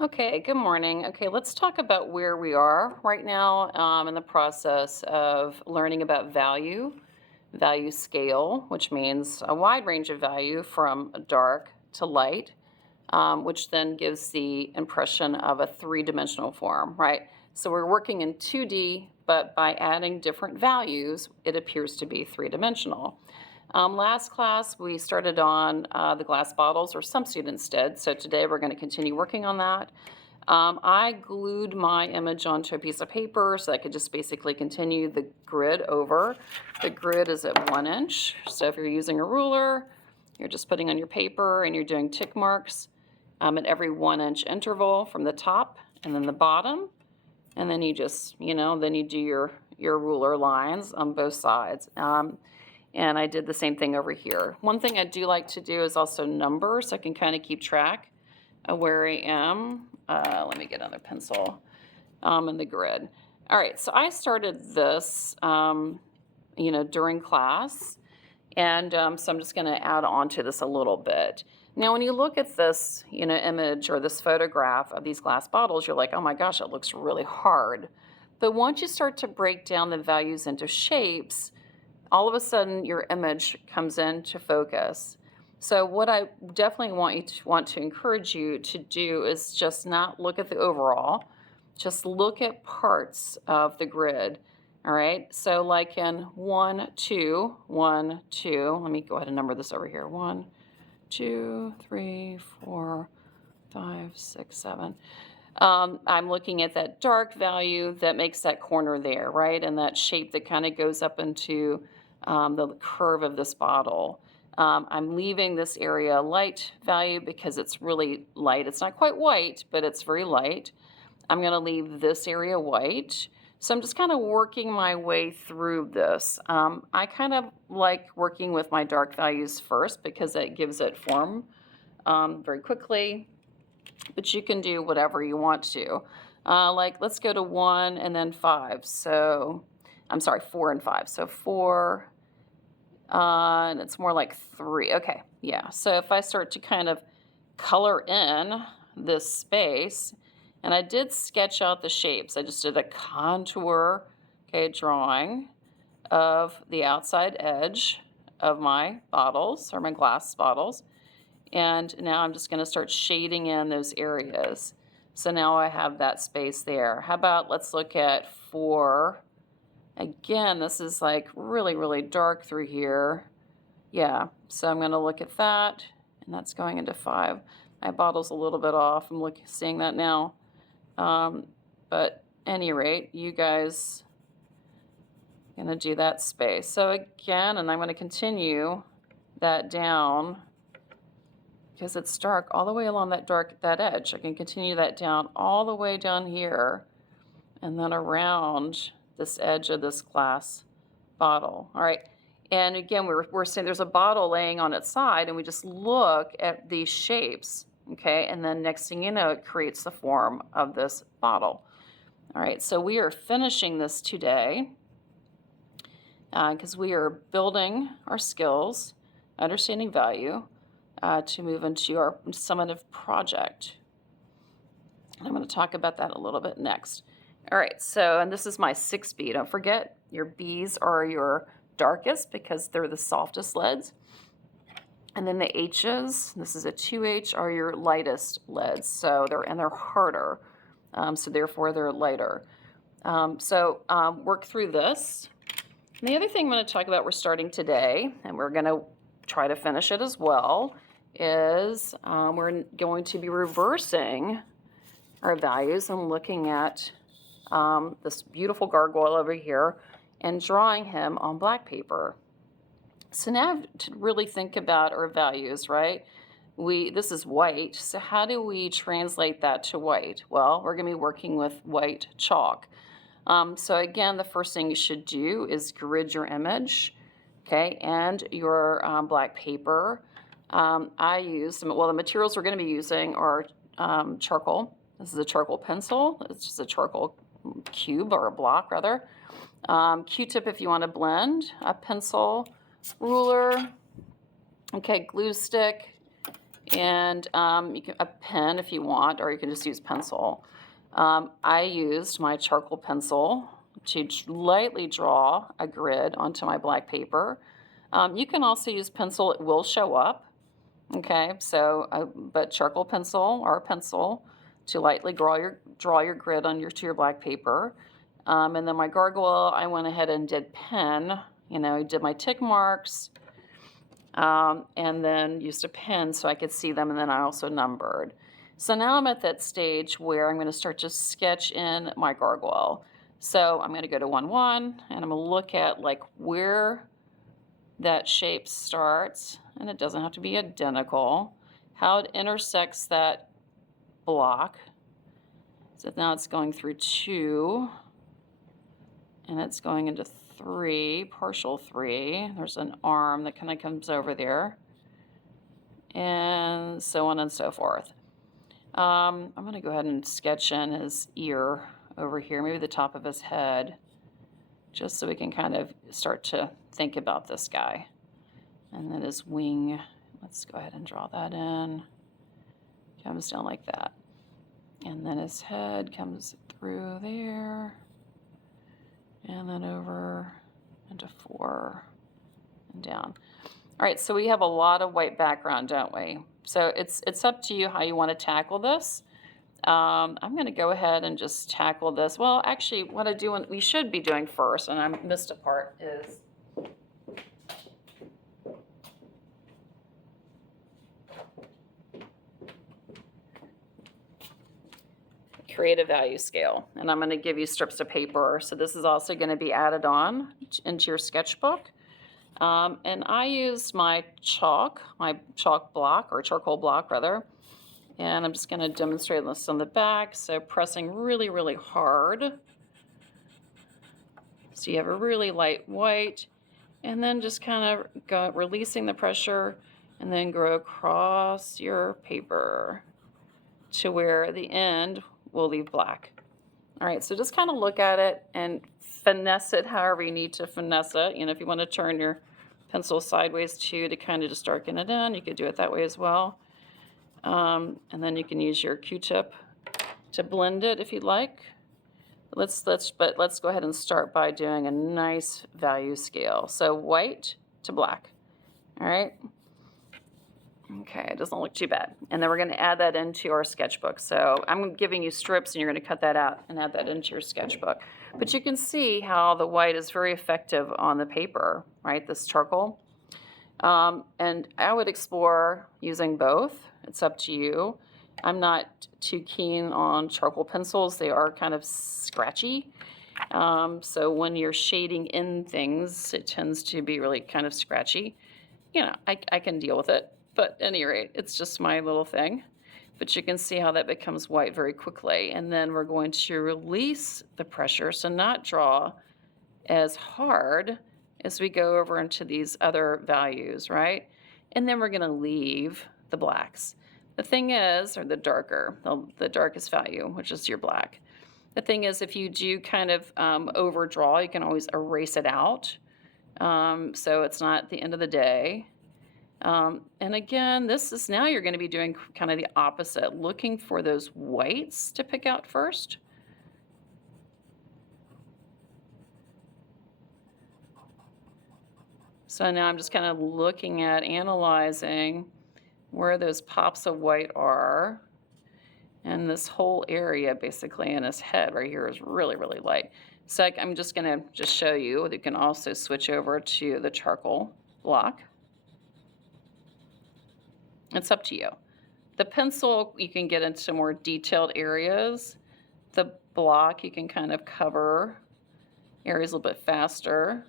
Okay, good morning. Okay, let's talk about where we are right now in the process of learning about value scale, which means a wide range of value from dark to light, which then gives the impression of a three-dimensional form, right? So we're working in 2D, but by adding different values, it appears to be three-dimensional. Last class, we started on the glass bottles, or some students did. So today we're going to continue working on that. I glued my image onto a piece of paper so I could just basically continue the grid over. The grid is at 1 inch. So if you're using a ruler, you're just putting on your paper and you're doing tick marks at every 1 inch interval from the top and then the bottom. And then you just, then you do your ruler lines on both sides. And I did the same thing over here. One thing I do like to do is also number, so I can kind of keep track of where I am. Let me get another pencil in the grid. All right, so I started this, during class, and so I'm just going to add on to this a little bit. Now, when you look at this, image or this photograph of these glass bottles, you're like, oh my gosh, it looks really hard. But once you start to break down the values into shapes, all of a sudden your image comes into focus. So what I definitely want to encourage you to do is just not look at the overall, just look at parts of the grid. All right, so like in 1, 2, 1, 2, let me go ahead and number this over here. 1, 2, 3, 4, 5, 6, 7. I'm looking at that dark value that makes that corner there, right? And that shape that kind of goes up into the curve of this bottle. I'm leaving this area light value because it's really light. It's not quite white, but it's very light. I'm going to leave this area white. So I'm just kind of working my way through this. I kind of like working with my dark values first because it gives it form very quickly, but you can do whatever you want to. Like let's go to 1 and then 5. So I'm sorry, 4 and 5. So 4, and it's more like 3. Okay, yeah. So if I start to kind of color in this space, and I did sketch out the shapes. I just did a contour, okay, drawing of the outside edge of my bottles or my glass bottles. And now I'm just going to start shading in those areas. So now I have that space there. How about let's look at 4. Again, this is like really, really dark through here. Yeah, so I'm going to look at that, and that's going into 5. My bottle's a little bit off. I'm seeing that now. But any rate, you guys are going to do that space. So again, and I'm going to continue that down because it's dark all the way along that edge. I can continue that down all the way down here and then around this edge of this glass bottle. All right. And again, we're saying there's a bottle laying on its side, and we just look at these shapes, okay? And then next thing you know, it creates the form of this bottle. All right, so we are finishing this today because we are building our skills, understanding value, to move into our summative project. And I'm going to talk about that a little bit next. All right, so, and this is my 6B. Don't forget, your B's are your darkest because they're the softest leads. And then the H's, this is a 2H, are your lightest leads. So they're harder. So therefore they're lighter. Work through this. And the other thing I'm going to talk about, we're starting today, and we're going to try to finish it as well, is we're going to be reversing our values and looking at this beautiful gargoyle over here and drawing him on black paper. So now to really think about our values, right? This is white, so how do we translate that to white? Well, we're going to be working with white chalk. So again, the first thing you should do is grid your image, okay, and your black paper. The materials we're going to be using are charcoal. This is a charcoal pencil. It's just a charcoal cube or a block rather. Q-tip if you want to blend, a pencil, ruler, okay, glue stick, And you can a pen if you want, or you can just use pencil. I used my charcoal pencil to lightly draw a grid onto my black paper. You can also use pencil, it will show up. Okay, so but charcoal pencil or pencil to lightly draw your grid on to your black paper. And then my gargoyle, I went ahead and did pen. You know, I did my tick marks, and then used a pen so I could see them, and then I also numbered. So now I'm at that stage where I'm going to start to sketch in my gargoyle. So I'm going to go to 1-1, and I'm going to look at like where that shape starts, and it doesn't have to be identical, how it intersects that block. So now it's going through 2, and it's going into 3, partial 3. There's an arm that kind of comes over there, and so on and so forth. I'm going to go ahead and sketch in his ear over here, maybe the top of his head, just so we can kind of start to think about this guy. And then his wing, let's go ahead and draw that in. Comes down like that. And then his head comes through there, and then over into 4 and down. All right, so we have a lot of white background, don't we? So it's up to you how you want to tackle this. I'm going to go ahead and just tackle this. Well, actually, what we should be doing first, and I missed a part, is create a value scale. And I'm going to give you strips of paper. So this is also going to be added on into your sketchbook. And I used my chalk block, or charcoal block rather. And I'm just going to demonstrate this on the back. So pressing really, really hard. So you have a really light white. And then just kind of releasing the pressure, and then go across your paper to where the end will leave black. All right, so just kind of look at it and finesse it however you need to finesse it. You know, if you want to turn your pencil sideways too to kind of just darken it in, you could do it that way as well. And then you can use your Q-tip to blend it if you'd like. Let's go ahead and start by doing a nice value scale. So white to black. All right. Okay, it doesn't look too bad. And then we're going to add that into our sketchbook. So I'm giving you strips, and you're going to cut that out and add that into your sketchbook. But you can see how the white is very effective on the paper, right, this charcoal. And I would explore using both. It's up to you. I'm not too keen on charcoal pencils. They are kind of scratchy. So when you're shading in things, it tends to be really kind of scratchy. You know, I can deal with it. But at any rate, it's just my little thing. But you can see how that becomes white very quickly. And then we're going to release the pressure, so not draw as hard as we go over into these other values, right? And then we're going to leave the blacks. The thing is, or the darkest value, which is your black. The thing is, if you do kind of overdraw, you can always erase it out. So it's not the end of the day. And again, now you're going to be doing kind of the opposite, looking for those whites to pick out first. So now I'm just kind of looking at, analyzing where those pops of white are. And this whole area basically in his head right here is really, really light. So I'm just going to show you. You can also switch over to the charcoal block. It's up to you. The pencil, you can get into more detailed areas. The block, you can kind of cover areas a little bit faster.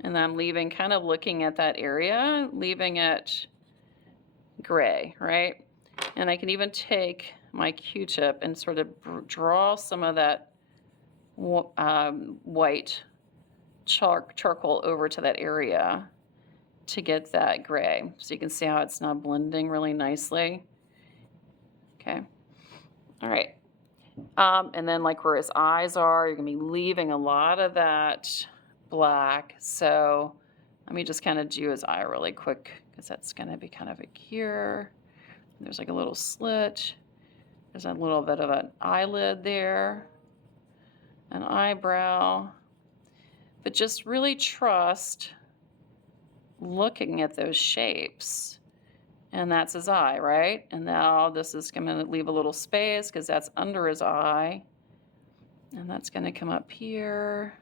And I'm leaving, kind of looking at that area, leaving it gray, right? And I can even take my Q-tip and sort of draw some of that white charcoal over to that area to get that gray. So you can see how it's now blending really nicely. Okay. All right. And then like where his eyes are, you're going to be leaving a lot of that black. So Let me just kind of do his eye really quick because that's going to be kind of a here. There's like a little slit. There's a little bit of an eyelid there, an eyebrow. But just really trust looking at those shapes. And that's his eye, right? And now this is going to leave a little space because that's under his eye. And that's going to come up here.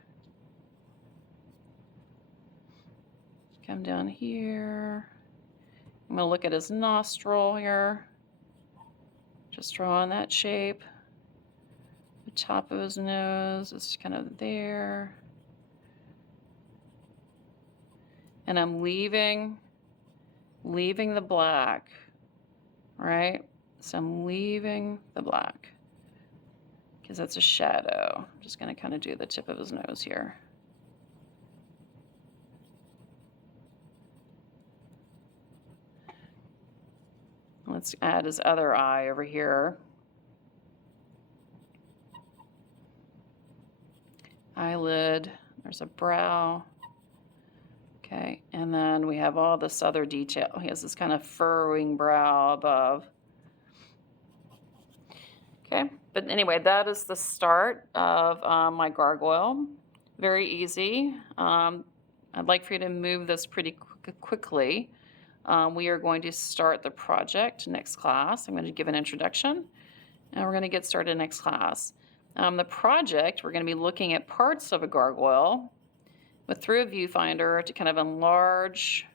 Come down here. I'm going to look at his nostril here. Just drawing that shape. The top of his nose is kind of there. And I'm leaving the black, right? So I'm leaving the black because that's a shadow. I'm just going to kind of do the tip of his nose here. Let's add his other eye over here. Eyelid, there's a brow. Okay, and then we have all this other detail. He has this kind of furrowing brow above. Okay, but anyway, that is the start of my gargoyle. Very easy. I'd like for you to move this pretty quickly. We are going to start the project next class. I'm going to give an introduction, and we're going to get started next class. The project, we're going to be looking at parts of a gargoyle through a viewfinder to kind of enlarge.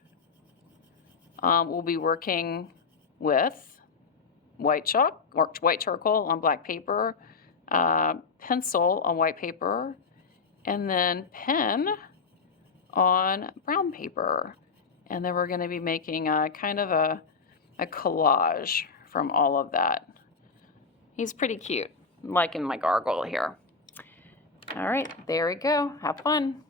We'll be working with white chalk or white charcoal on black paper, pencil on white paper, and then pen on brown paper. And then we're going to be making kind of a collage from all of that. He's pretty cute. I'm liking my gargoyle here. All right, there we go. Have fun.